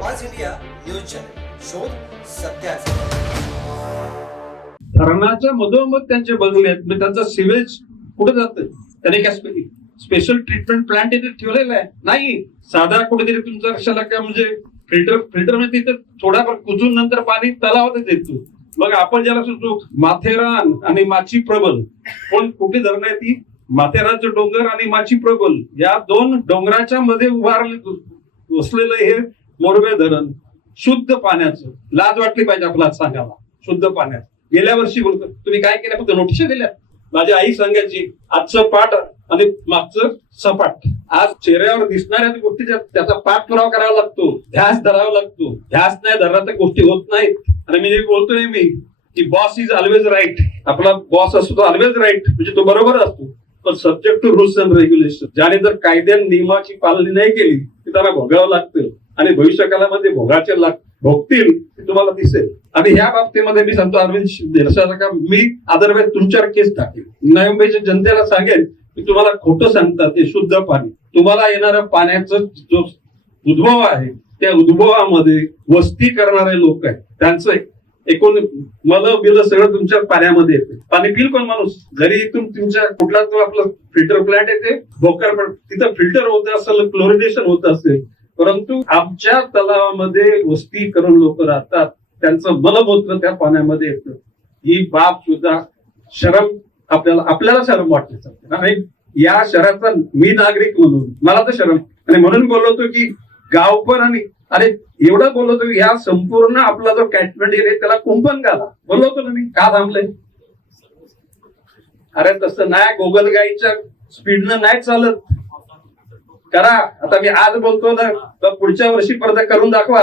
आवाज India news channel. शोध सत्याचा. धरणाच्या मधोमध त्यांचे बंगले आहेत. म्हणजे त्यांचं सिवेज कुठे जातं त्याने काय स्पेशल ट्रीटमेंट प्लांट इथे ठेवलेला आहे? नाही. साधा कुठेतरी तुमचा कशाला काय म्हणजे फिल्टर फिल्टर म्हणजे तिथे थोडाफार कुजून नंतर पाणी तलावातच येतो. मग आपण ज्याला सुचतो माथेरान आणि माची प्रबल. पण कुठे धरण आहे ती? माथेरानचं डोंगर आणि माची प्रबल. या दोन डोंगराच्या मध्ये उभारले वसलेलं हे मोरबे धरण शुद्ध पाण्याचं. लाज वाटली पाहिजे आपला सांगायला. शुद्ध पाण्याचं. गेल्या वर्षी बोलतो तुम्ही काय केलं? फक्त नोटिसा दिल्या. माझी आई सांगायची आजचं पाठ आणि मागचं सपाट. आज चेहऱ्यावर दिसणाऱ्या गोष्टीचा त्याचा पाठपुरावा करावा लागतो. ध्यास धरावा लागतो. ध्यास नाही धरला तर गोष्टी होत नाहीत. आणि मी बोलतोय मी की बॉस इज ऑलवेज राईट आपला बॉस असतो तो ऑलवेज राईट म्हणजे तो बरोबर असतो. पण subject to rules and regulation ज्याने जर कायद्या नियमाची पालनी नाही केली ती त्याला भोगावं लागतं. आणि भविष्यकालामध्ये भोगाचे लाग भोगतील तुम्हाला दिसेल. आणि ह्या बाबतीमध्ये मी सांगतो अरविंद का मी अदरवाईज तुमच्यावर केस टाकेल नवी जनतेला सांगेल की तुम्हाला खोटं सांगतात ते शुद्ध पाणी. तुम्हाला येणाऱ्या पाण्याचं जो उद्भव आहे त्या उद्भवामध्ये वस्ती करणारे लोक आहेत. त्यांचं एकूण मल बिल सगळं तुमच्या पाण्यामध्ये येते. पाणी पिल कोण माणूस? घरी इथून तुमच्या कुठला तो आपलं फिल्टर प्लांट येते. भोकर पण तिथं फिल्टर होत असेल क्लोरिनेशन होत असेल परंतु आमच्या तलावामध्ये वस्ती करून लोक राहतात. त्यांचं मलमूत्र त्या पाण्यामध्ये येतं. ही बाब सुद्धा शरम आपल्याला आपल्याला शरम वाटते आणि या शहराचा मी नागरिक म्हणून मला तर शरम. आणि म्हणून बोलवतो की गावपर आणि अरे एवढं बोलवतो की ह्या संपूर्ण आपला जो कॅटमेंट एरिया त्याला कुंपण घाला. बोलवतो ना मी का थांबलंय? अरे तसं नाही गोगलगाईच्या स्पीडनं नाही चालत. करा. आता मी आज बोलतो ना तर पुढच्या वर्षी परत करून दाखवा.